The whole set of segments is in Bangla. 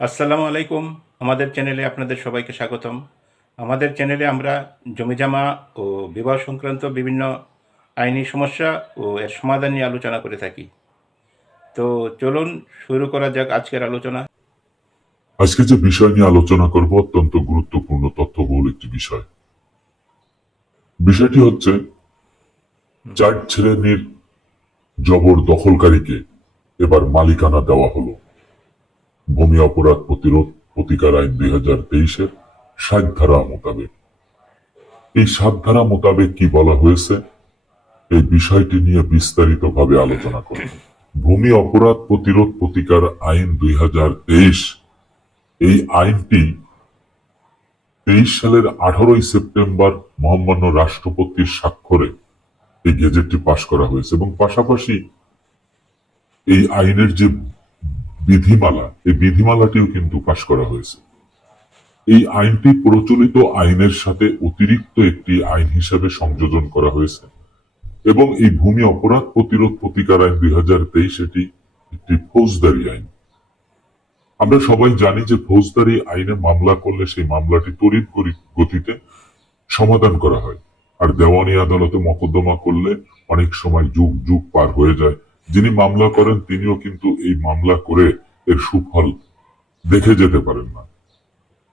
আসসালামু আলাইকুম। আমাদের চ্যানেলে আপনাদের সবাইকে স্বাগতম। আমাদের চ্যানেলে আমরা জমিজমা ও বিবাহ সংক্রান্ত বিভিন্ন আইনি সমস্যা ও এর সমাধান নিয়ে আলোচনা করে থাকি। তো চলুন শুরু করা যাক আজকের আলোচনা। আজকে যে বিষয় নিয়ে আলোচনা করব অত্যন্ত গুরুত্বপূর্ণ তথ্যবহুল একটি বিষয়। বিষয়টি হচ্ছে চার শ্রেণীর জবর দখলকারীকে এবার মালিকানা দেওয়া হলো। ভূমি অপরাধ প্রতিরোধ প্রতিকার আইন 2023-এর 7 ধারা মোতাবেক। এই 7 ধারা মোতাবেক কি বলা হয়েছে এই বিষয়টি নিয়ে বিস্তারিতভাবে আলোচনা করব। ভূমি অপরাধ প্রতিরোধ প্রতিকার আইন 2023, এই আইনটি 23 সালের 18 সেপ্টেম্বর মহামান্য রাষ্ট্রপতির স্বাক্ষরে এই গেজেটটি পাশ করা হয়েছে এবং পাশাপাশি এই আইনের যে বিধিমালা, এই বিধিমালাটিও কিন্তু পাশ করা হয়েছে। এই আইনটি প্রচলিত আইনের সাথে অতিরিক্ত একটি আইন হিসেবে সংযোজন করা হয়েছে এবং এই ভূমি অপরাধ প্রতিরোধ প্রতিকার আইন 2023 এটি একটি ফৌজদারি আইন। আমরা সবাই জানি যে ফৌজদারি আইনে মামলা করলে সেই মামলাটি তড়িৎ গতিতে সমাধান করা হয়, আর দেওয়ানি আদালতে মকদ্দমা করলে অনেক সময় যুগ যুগ পার হয়ে যায়। যিনি মামলা করেন তিনিও কিন্তু এই মামলা করে এর সুফল দেখে যেতে পারেন না,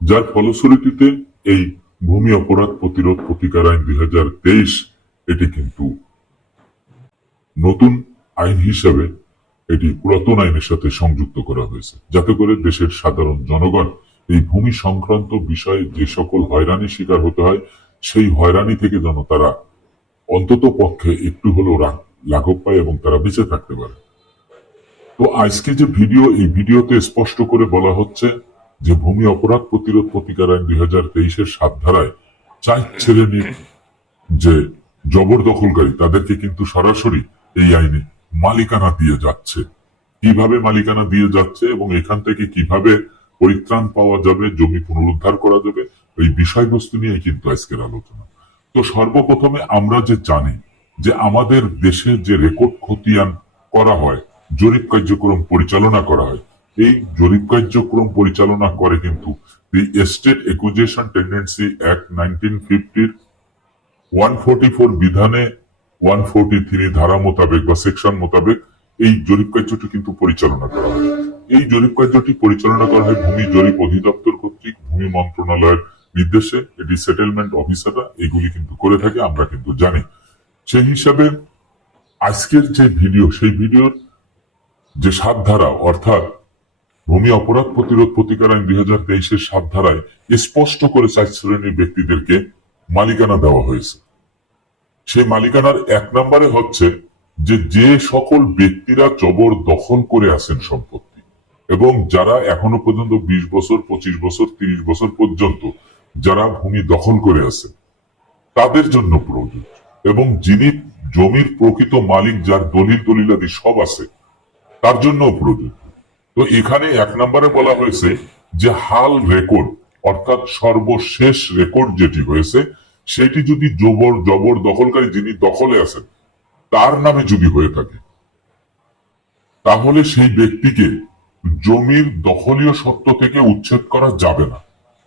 যার ফলশ্রুতিতে এই ভূমি অপরাধ প্রতিরোধ প্রতিকার আইন 2023 এটি কিন্তু নতুন আইন হিসেবে এটি পুরাতন আইনের সাথে সংযুক্ত করা হয়েছে, যাতে করে দেশের সাধারণ জনগণ এই ভূমি সংক্রান্ত বিষয়ে যে সকল হয়রানির শিকার হতে হয় সেই হয়রানি থেকে যেন তারা অন্তত পক্ষে একটু হলেও লাঘব পায় এবং তারা বেঁচে থাকতে পারে। তো আজকে যে ভিডিও, এই ভিডিওতে স্পষ্ট করে বলা হচ্ছে যে ভূমি অপরাধ প্রতিরোধ প্রতিকার আইন 2023-এর 7 ধারায় 4 শ্রেণীর যে জবরদখলকারী তাদেরকে কিন্তু সরাসরি এই আইনে মালিকানা দিয়ে যাচ্ছে। কিভাবে মালিকানা দিয়ে যাচ্ছে এবং এখান থেকে কিভাবে পরিত্রাণ পাওয়া যাবে, জমি পুনরুদ্ধার করা যাবে, এই বিষয়বস্তু নিয়ে কিন্তু আজকের আলোচনা। তো সর্বপ্রথমে আমরা যে জানি যে আমাদের দেশে যে রেকর্ড খতিয়ান করা হয়, জরিপ কার্যক্রম পরিচালনা করা হয়, এই জরিপ কার্যক্রম পরিচালনা করে কিন্তু দি এস্টেট একুইজিশন টেন্ডেন্সি অ্যাক্ট 1950-র 144 বিধানে 143 ধারা মোতাবেক বা সেকশন মোতাবেক এই জরিপ কার্যটি কিন্তু পরিচালনা করা হয়। এই জরিপ কার্যটি পরিচালনা করা হয় ভূমি জরিপ অধিদপ্তর কর্তৃক ভূমি মন্ত্রণালয়ের নির্দেশে। এটি সেটেলমেন্ট অফিসাররা এগুলি কিন্তু করে থাকে, আমরা কিন্তু জানি। সেই হিসাবে আজকের যে ভিডিও, সেই ভিডিওর যে 7 ধারা, অর্থাৎ ভূমি অপরাধ প্রতিরোধ প্রতিকার আইন 2023-এর 7 ধারায় স্পষ্ট করে 4 শ্রেণীর ব্যক্তিদেরকে মালিকানা দেওয়া হয়েছে। সেই মালিকানার 1 নম্বরে হচ্ছে যে সকল ব্যক্তিরা জবর দখল করে আছেন সম্পত্তি এবং যারা এখনো পর্যন্ত 20 বছর 25 বছর 30 বছর পর্যন্ত যারা ভূমি দখল করে আছেন তাদের জন্য প্রযোজ্য, এবং যিনি জমির প্রকৃত মালিক, যার দলিল দলিলাদি সব আছে, তার জন্য প্রযোজ্য। তো এখানে 1 নম্বরে বলা হয়েছে যে হাল রেকর্ড, অর্থাৎ সর্বশেষ রেকর্ড যেটি হয়েছে সেটি যদি জবর দখলকারী যিনি দখলে আছেন তার নামে যদি হয়ে থাকে তাহলে সেই ব্যক্তিকে জমির দখলীয় সত্ত্ব থেকে উচ্ছেদ করা যাবে না।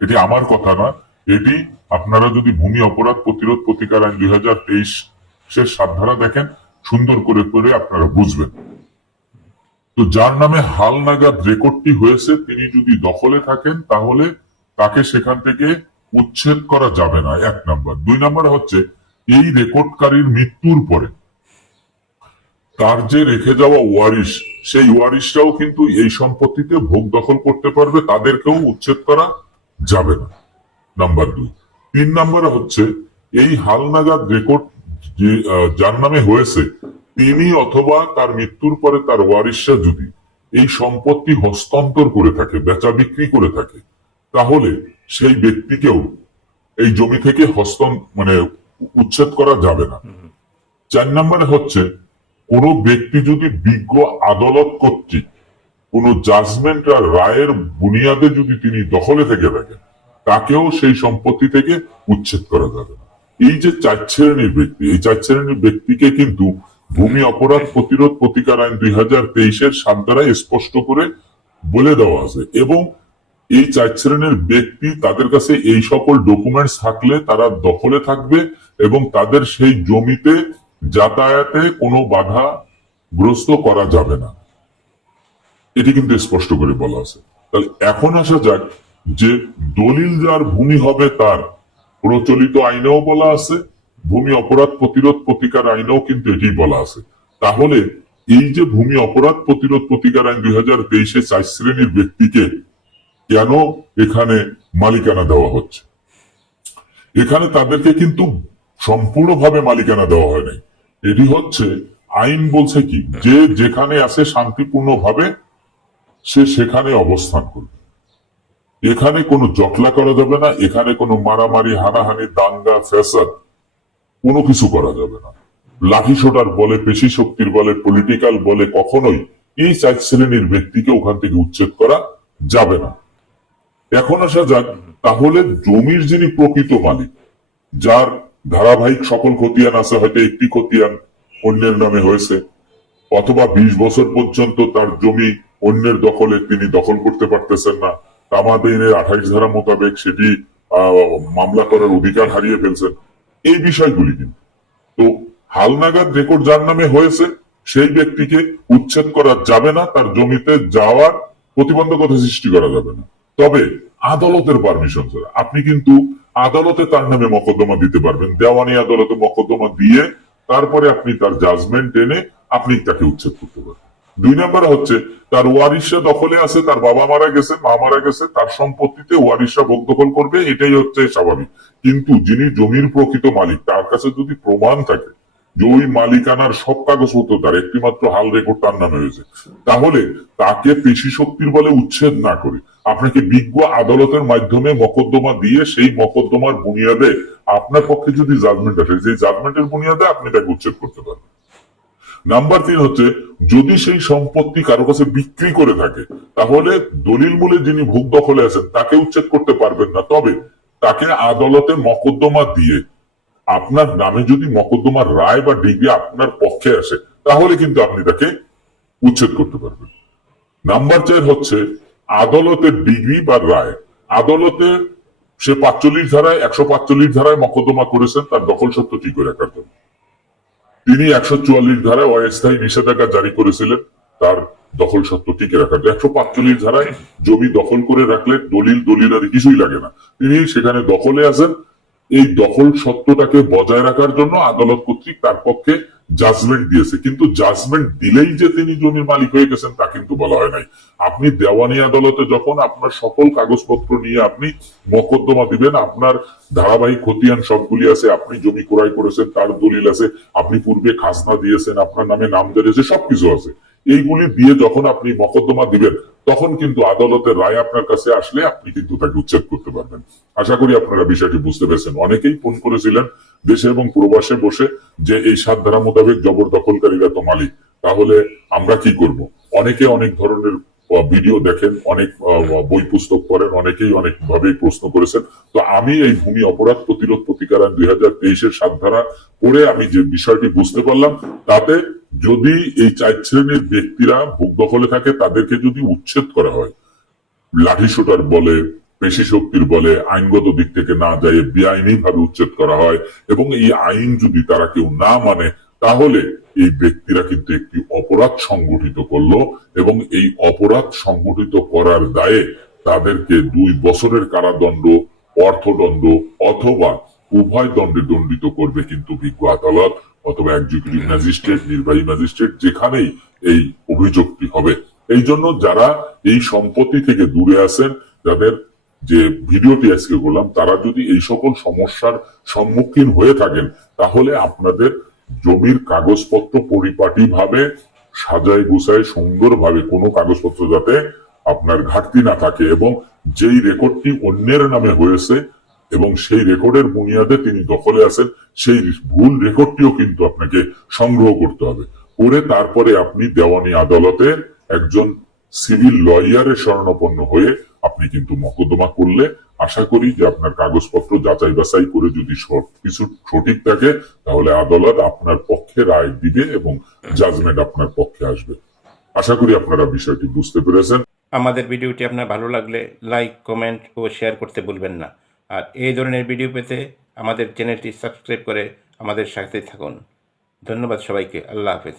এটি আমার কথা না, এটি আপনারা যদি ভূমি অপরাধ প্রতিরোধ প্রতিকার আইন 2023-এর 7 ধারা দেখেন, সুন্দর করে করে আপনারা বুঝবেন। তো যার নামে হালনাগাদ রেকর্ডটি হয়েছে তিনি যদি দখলে থাকেন তাহলে তাকে সেখান থেকে উচ্ছেদ করা যাবে না, 1 নম্বর। 2 নম্বর হচ্ছে এই রেকর্ডকারীর মৃত্যুর পরে তার যে রেখে যাওয়া ওয়ারিশ, সেই ওয়ারিশরাও কিন্তু এই সম্পত্তিতে ভোগ দখল করতে পারবে, তাদেরকেও উচ্ছেদ করা যাবে না, নাম্বার 2। 3 নম্বরে হচ্ছে এই হালনাগাদ রেকর্ড যে যার নামে হয়েছে তিনি অথবা তার মৃত্যুর পরে তার ওয়ারিশরা যদি এই সম্পত্তি হস্তান্তর করে থাকে, বেচা বিক্রি করে থাকে, তাহলে সেই ব্যক্তিকেও এই জমি থেকে উচ্ছেদ করা যাবে না। 4 নম্বরে হচ্ছে কোন ব্যক্তি যদি বিজ্ঞ আদালত কর্তৃক কোন জাজমেন্ট আর রায়ের বুনিয়াদে যদি তিনি দখলে থেকে থাকেন তাকেও সেই সম্পত্তি থেকে উচ্ছেদ করা যাবে না। এই যে 4 শ্রেণীর ব্যক্তি, এই 4 শ্রেণীর ব্যক্তিকে কিন্তু ভূমি অপরাধ প্রতিরোধ প্রতিকার আইন 2023-এর 7 ধারায় স্পষ্ট করে বলে দেওয়া আছে। এবং এই 4 শ্রেণীর ব্যক্তি তাদের কাছে এই সকল ডকুমেন্টস থাকলে তারা দখলে থাকবে এবং তাদের সেই জমিতে যাতায়াতে কোনো বাধাগ্রস্ত করা যাবে না। এটি কিন্তু স্পষ্ট করে বলা আছে। তাহলে এখন আসা যাক যে দলিল যার ভূমি হবে তার প্রচলিত আইনেও বলা আছে, ভূমি অপরাধ প্রতিরোধ প্রতিকার আইনেও কিন্তু এটি বলা আছে। তাহলে এই যে ভূমি অপরাধ প্রতিরোধ প্রতিকার আইন 2023-এ 4 শ্রেণীর ব্যক্তিকে কেন এখানে মালিকানা দেওয়া হচ্ছে? এখানে তাদেরকে কিন্তু সম্পূর্ণভাবে মালিকানা দেওয়া হয় নাই। এটি হচ্ছে আইন বলছে কি, যে যেখানে আছে শান্তিপূর্ণভাবে সে সেখানে অবস্থান করবে। এখানে কোনো জটলা করা যাবে না, এখানে কোনো মারামারি হানাহানি দাঙ্গা ফ্যাসাদ কোনো কিছু করা যাবে না। লাঠি সোটার বলে, পেশি শক্তির বলে, পলিটিক্যাল বলে কখনোই এই 4 শ্রেণীর ব্যক্তিকে ওখান থেকে উচ্ছেদ করা যাবে না। এখন আসা যাক তাহলে জমির যিনি প্রকৃত মালিক, যার ধারাবাহিক সকল খতিয়ান আছে, হয়তো একটি খতিয়ান অন্যের নামে হয়েছে, অথবা 20 বছর পর্যন্ত তার জমি অন্যের দখলে তিনি দখল করতে পারতেছেন না, তামাদিনের 28 ধারা মোতাবেক সেটি মামলা করার অধিকার হারিয়ে ফেলছেন, এই বিষয়গুলি কিন্তু তো হালনাগাদ রেকর্ড যার নামে হয়েছে সেই ব্যক্তিকে উচ্ছেদ করা যাবে না, তার জমিতে যাওয়ার প্রতিবন্ধকতা সৃষ্টি করা যাবে না। তবে আদালতের পারমিশন ছাড়া আপনি কিন্তু আদালতে তার নামে মকদ্দমা দিতে পারবেন, দেওয়ানি আদালতে মকদ্দমা দিয়ে তারপরে আপনি তার জাজমেন্ট এনে আপনি তাকে উচ্ছেদ করতে পারবেন। 2 নম্বরে হচ্ছে তার ওয়ারিশরা দখলে আছে, তার বাবা মারা গেছে, মা মারা গেছে, তার সম্পত্তিতে ওয়ারিশরা ভোগ দখল করবে, এটাই হচ্ছে স্বাভাবিক। কিন্তু যিনি জমির প্রকৃত মালিক তার কাছে যদি প্রমাণ থাকে যে ওই মালিকানার সব কাগজপত্র তার, একটিমাত্র হাল রেকর্ড তার নামে হয়েছে, তাহলে তাকে পেশি শক্তির বলে উচ্ছেদ না করে আপনাকে বিজ্ঞ আদালতের মাধ্যমে মকদ্দমা দিয়ে সেই মকদ্দমার বুনিয়াদে আপনার পক্ষে যদি জাজমেন্ট আসে, যে জাজমেন্টের বুনিয়াদে আপনি তাকে উচ্ছেদ করতে পারবেন। নাম্বার 3 হচ্ছে যদি সেই সম্পত্তি কারো কাছে বিক্রি করে থাকে তাহলে দলিল মূলে যিনি ভোগ দখলে আছেন তাকে উচ্ছেদ করতে পারবেন না, তবে তাকে আদালতে মকদ্দমা দিয়ে আপনার নামে যদি মকদ্দমার রায় বা ডিগ্রি আপনার পক্ষে আসে তাহলে কিন্তু আপনি তাকে উচ্ছেদ করতে পারবেন। নাম্বার 4 হচ্ছে আদালতের ডিগ্রি বা রায়। আদালতে সে 45 ধারায় 145 ধারায় মকদ্দমা করেছেন তার দখল সত্ত্ব ঠিক করে রাখার জন্য, তিনি 144 ধারায় অস্থায়ী নিষেধাজ্ঞা জারি করেছিলেন তার দখল সত্ত্ব টিকে রাখার জন্য। 145 ধারায় জমি দখল করে রাখলে দলিল আর কিছুই লাগে না, তিনি সেখানে দখলে আছেন, এই দখল সত্ত্বটাকে বজায় রাখার জন্য আদালত কর্তৃক তার পক্ষে জাজমেন্ট দিয়েছে। কিন্তু জাজমেন্ট দিলেই যে তিনি জমির মালিক হয়ে গেছেন তা কিন্তু বলা হয় নাই। আপনি দেওয়ানি আদালতে যখন আপনার সকল কাগজপত্র নিয়ে আপনি মকদ্দমা দিবেন, আপনার ধারাবাহিক খতিয়ান সবগুলি আছে, আপনি জমি ক্রয় করেছেন তার দলিল আছে, আপনি পূর্বে খাজনা দিয়েছেন, আপনার নামে নামজারি আছে, সবকিছু আছে, এইগুলি দিয়ে যখন আপনি মকদ্দমা দিবেন তখন কিন্তু আদালতের রায় আপনার কাছে আসলে আপনি কিন্তু তাকে উচ্ছেদ করতে পারবেন। আশা করি আপনারা বিষয়টি বুঝতে পেরেছেন। অনেকেই ফোন করেছিলেন দেশে এবং প্রবাসে বসে যে এই 7 ধারা মোতাবেক জবরদখলকারীরা তো মালিক, তাহলে আমরা কি করব? অনেকে অনেক ধরনের ভিডিও দেখেন, অনেক বই পুস্তক পড়েন, অনেকেই অনেক ভাবেই প্রশ্ন করেছেন। তো আমি এই ভূমি অপরাধ প্রতিরোধ প্রতিকার আইন 2023-এর 7 ধারা পড়ে আমি যে বিষয়টি বুঝতে পারলাম, তাতে যদি এই 4 শ্রেণীর ব্যক্তিরা ভোগ দখলে থাকে তাদেরকে যদি উচ্ছেদ করা হয়, লাঠি সোটার বলে, পেশি শক্তির বলে, আইনগত দিক থেকে না যায় বেআইনি ভাবে উচ্ছেদ করা হয় এবং এই আইন যদি তারা কেউ না মানে তাহলে এই ব্যক্তিরা কিন্তু একটি অপরাধ সংগঠিত করলো এবং এই অপরাধ সংগঠিত করার দায়ে তাদেরকে 2 বছরের কারাদণ্ড, অর্থদণ্ড অথবা উভয় দণ্ডে দণ্ডিত করবে কিন্তু বিজ্ঞ আদালত অথবা এক্সিকিউটিভ ম্যাজিস্ট্রেট, নির্বাহী ম্যাজিস্ট্রেট, যেখানেই এই অভিযোগটি হবে। এই জন্য যারা এই সম্পত্তি থেকে দূরে আছেন, যাদের যে ভিডিওটি আজকে করলাম, তারা যদি এই সকল সমস্যার সম্মুখীন হয়ে থাকেন তাহলে আপনাদের জমির কাগজপত্র পরিপাটি ভাবে সাজায় গুছায় সুন্দরভাবে, কোনো কাগজপত্র যাতে আপনার ঘাটতি না থাকে এবং যেই রেকর্ডটি অন্যের নামে হয়েছে এবং সেই রেকর্ডের বুনিয়াদে তিনি দখলে আছেন সেই ভুল রেকর্ডটিও কিন্তু আপনাকে সংগ্রহ করতে হবে, করে তারপরে আপনি দেওয়ানি আদালতে একজন সিভিল লয়ারের শরণাপন্ন হয়ে আপনি কিন্তু মকদ্দমা করলে আশা করি যে আপনার কাগজপত্র যাচাই বাছাই করে যদি সবকিছু সঠিক থাকে তাহলে আদালত আপনার পক্ষে রায় দিবে এবং জাজমেন্ট আপনার পক্ষে আসবে। আশা করি আপনারা বিষয়টি বুঝতে পেরেছেন। আমাদের ভিডিওটি আপনার ভালো লাগলে লাইক, কমেন্ট ও শেয়ার করতে ভুলবেন না। আর এই ধরনের ভিডিও পেতে আমাদের চ্যানেলটি সাবস্ক্রাইব করে আমাদের সাথে থাকুন। ধন্যবাদ সবাইকে। আল্লাহ হাফেজ।